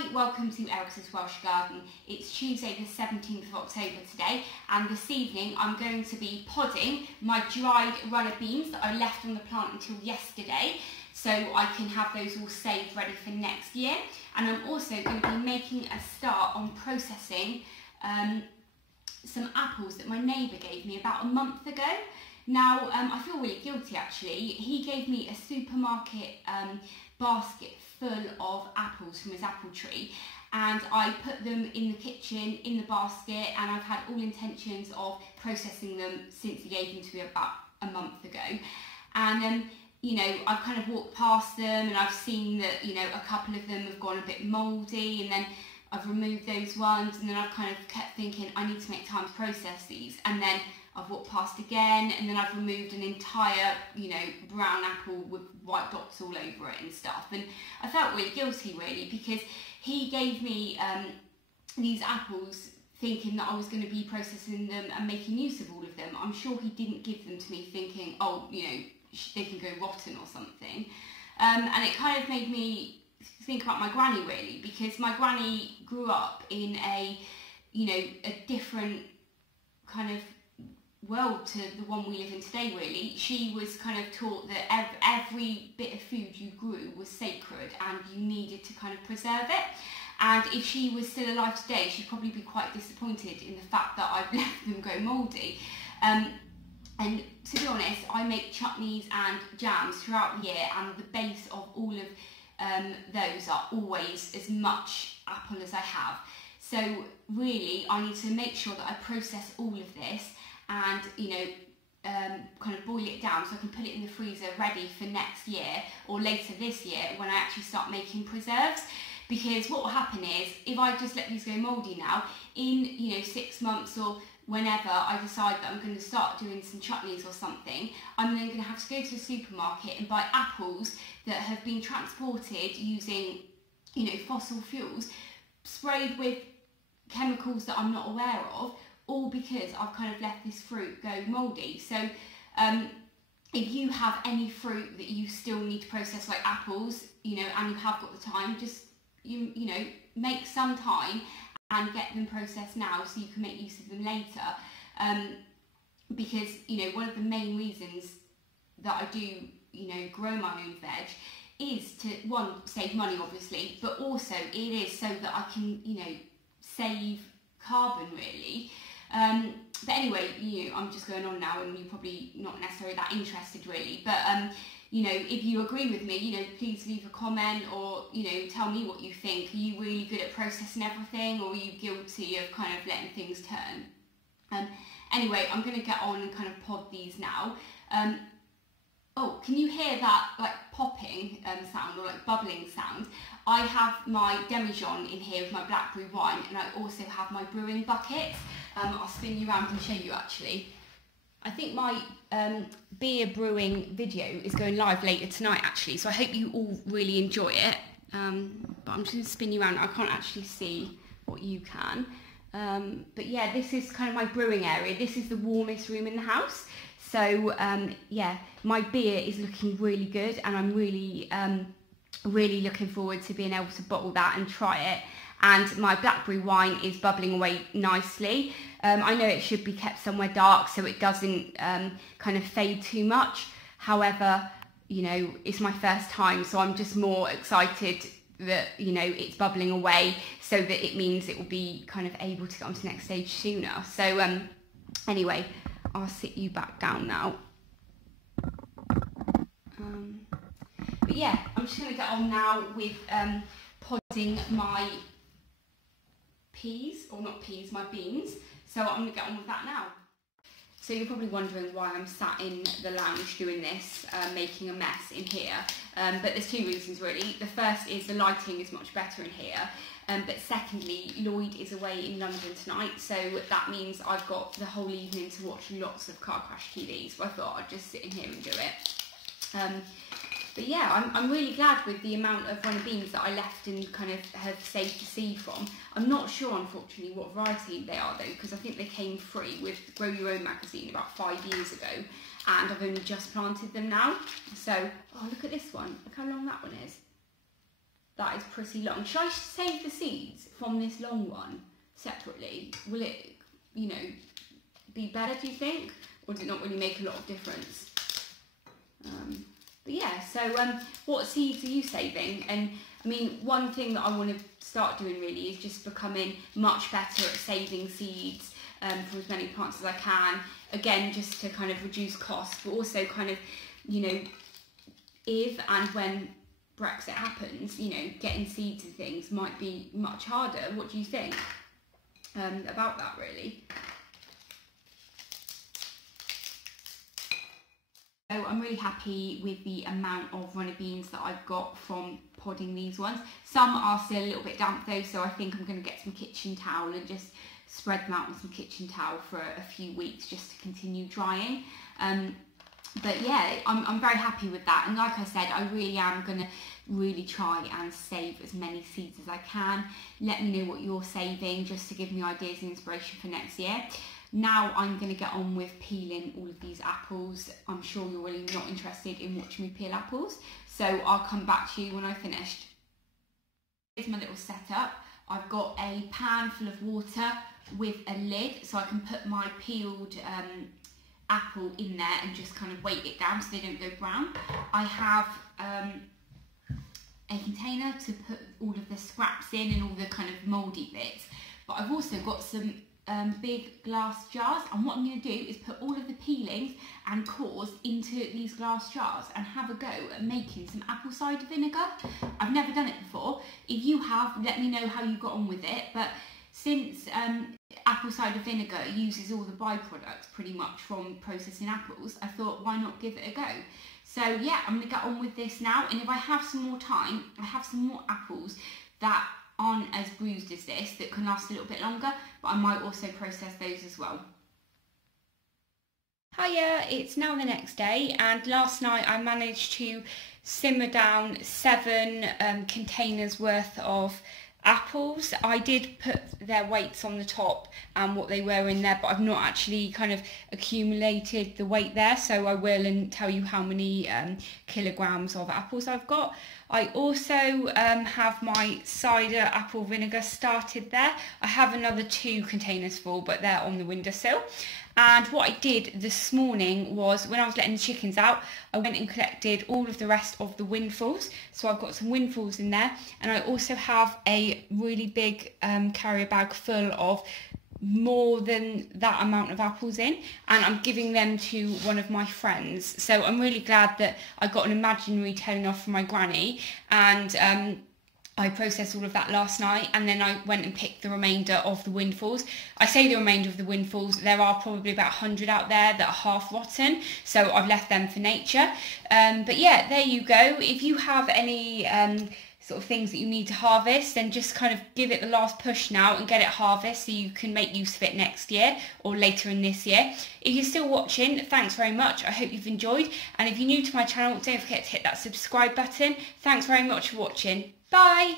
Hi, welcome to Erica's Welsh Garden. It's Tuesday the 17th of October today, and this evening I'm going to be podding my dried runner beans that I left on the plant until yesterday, so I can have those all saved ready for next year. And I'm also going to be making a start on processing some apples that my neighbour gave me about a month ago. Now, I feel really guilty actually. He gave me a supermarket basket full of apples from his apple tree, and I put them in the kitchen in the basket, and I've had all intentions of processing them since he gave them to me about a month ago. And you know, I've kind of walked past them and I've seen that, you know, a couple of them have gone a bit mouldy, and then I've removed those ones, and then I've kind of kept thinking I need to make time to process these, and then I've walked past again, and then I've removed an entire, you know, brown apple with white dots all over it and stuff. And I felt really guilty really, because he gave me these apples thinking that I was going to be processing them and making use of all of them. I'm sure he didn't give them to me thinking, oh, you know, they can go rotten or something. And it kind of made me think about my granny really, because my granny grew up in a, you know, a different kind of world to the one we live in today really. She was kind of taught that every bit of food you grew was sacred and you needed to kind of preserve it. And if she was still alive today, she'd probably be quite disappointed in the fact that I've let them go mouldy. And to be honest, I make chutneys and jams throughout the year, and the base of all of those are always as much apple as I have. So really, I need to make sure that I process all of this and, you know, kind of boil it down so I can put it in the freezer ready for next year or later this year when I actually start making preserves. Because what will happen is, if I just let these go mouldy now, in, you know, 6 months or whenever I decide that I'm going to start doing some chutneys or something, I'm then going to have to go to the supermarket and buy apples that have been transported using, you know, fossil fuels, sprayed with chemicals that I'm not aware of, all because I've kind of let this fruit go mouldy. So if you have any fruit that you still need to process, like apples, you know, and you have got the time, just you know, make some time and get them processed now so you can make use of them later. Because, you know, one of the main reasons that I do, you know, grow my own veg is to, one, save money obviously, but also it is so that I can, you know, save carbon really. But anyway, you know, I'm just going on now and you're probably not necessarily that interested really, but you know, if you agree with me, you know, please leave a comment, or, you know, tell me what you think. Are you really good at processing everything, or are you guilty of kind of letting things turn? Anyway, I'm going to get on and kind of pod these now. Oh, can you hear that like popping sound, or like bubbling sound? I have my demijohn in here with my blackberry wine, and I also have my brewing bucket. I'll spin you around and show you actually. I think my beer brewing video is going live later tonight actually, so I hope you all really enjoy it. But I'm just going to spin you around. I can't actually see what you can. But yeah, this is kind of my brewing area. This is the warmest room in the house. So yeah, my beer is looking really good, and I'm really, really looking forward to being able to bottle that and try it. And my blackberry wine is bubbling away nicely. I know it should be kept somewhere dark so it doesn't kind of fade too much. However, you know, it's my first time, so I'm just more excited that, you know, it's bubbling away, so that it means it will be kind of able to get on to the next stage sooner. So anyway, I'll sit you back down now. But yeah, I'm just going to get on now with podding my peas, or not peas, my beans. So I'm going to get on with that now. So you're probably wondering why I'm sat in the lounge doing this, making a mess in here. But there's two reasons really. The first is the lighting is much better in here. But secondly, Lloyd is away in London tonight, so that means I've got the whole evening to watch lots of Car Crash TV, so I thought I'd just sit in here and do it. But yeah, I'm really glad with the amount of runner beans that I left and kind of have saved the seed from. I'm not sure, unfortunately, what variety they are though, because I think they came free with Grow Your Own magazine about 5 years ago, and I've only just planted them now. So, oh, look at this one. Look how long that one is. that is pretty long. Should I save the seeds from this long one separately? Will it, you know, be better, do you think? Or does it not really make a lot of difference? But yeah, so what seeds are you saving? And I mean, one thing that I want to start doing really is just becoming much better at saving seeds for as many plants as I can. Again, just to kind of reduce costs, but also kind of, you know, if and when Brexit happens, you know, getting seeds and things might be much harder. What do you think about that, really? So I'm really happy with the amount of runner beans that I've got from podding these ones. Some are still a little bit damp though, so I think I'm going to get some kitchen towel and just spread them out with some kitchen towel for a few weeks just to continue drying. But yeah, I'm very happy with that, and like I said, I really am going to really try and save as many seeds as I can. Let me know what you're saving, just to give me ideas and inspiration for next year. Now I'm going to get on with peeling all of these apples. I'm sure you're really not interested in watching me peel apples, so I'll come back to you when I've finished. Here's my little setup. I've got a pan full of water with a lid, so I can put my peeled apple in there and just kind of weight it down so they don't go brown. I have a container to put all of the scraps in and all the kind of mouldy bits, but I've also got some big glass jars, and what I'm going to do is put all of the peelings and cores into these glass jars and have a go at making some apple cider vinegar. I've never done it before. If you have, let me know how you got on with it, but since apple cider vinegar uses all the byproducts pretty much from processing apples, I thought, why not give it a go? So yeah, I'm going to get on with this now, and if I have some more time, I have some more apples that aren't as bruised as this, that can last a little bit longer, but I might also process those as well. Hiya, it's now the next day, and last night I managed to simmer down 7 containers worth of apples. I did put their weights on the top and what they were in there, but I've not actually kind of accumulated the weight there, so I will and tell you how many kilograms of apples I've got. I also have my cider apple vinegar started there. I have another 2 containers full, but they're on the windowsill. And what I did this morning was, when I was letting the chickens out, I went and collected all of the rest of the windfalls. So I've got some windfalls in there, and I also have a really big carrier bag full of more than that amount of apples in, and I'm giving them to one of my friends. So I'm really glad that I got an imaginary telling off from my granny, and I processed all of that last night, and then I went and picked the remainder of the windfalls. I say the remainder of the windfalls, there are probably about 100 out there that are half rotten, so I've left them for nature. But yeah, there you go. If you have any sort of things that you need to harvest, then just kind of give it the last push now and get it harvested so you can make use of it next year or later in this year. If you're still watching, thanks very much. I hope you've enjoyed, and if you're new to my channel, don't forget to hit that subscribe button. Thanks very much for watching. Bye!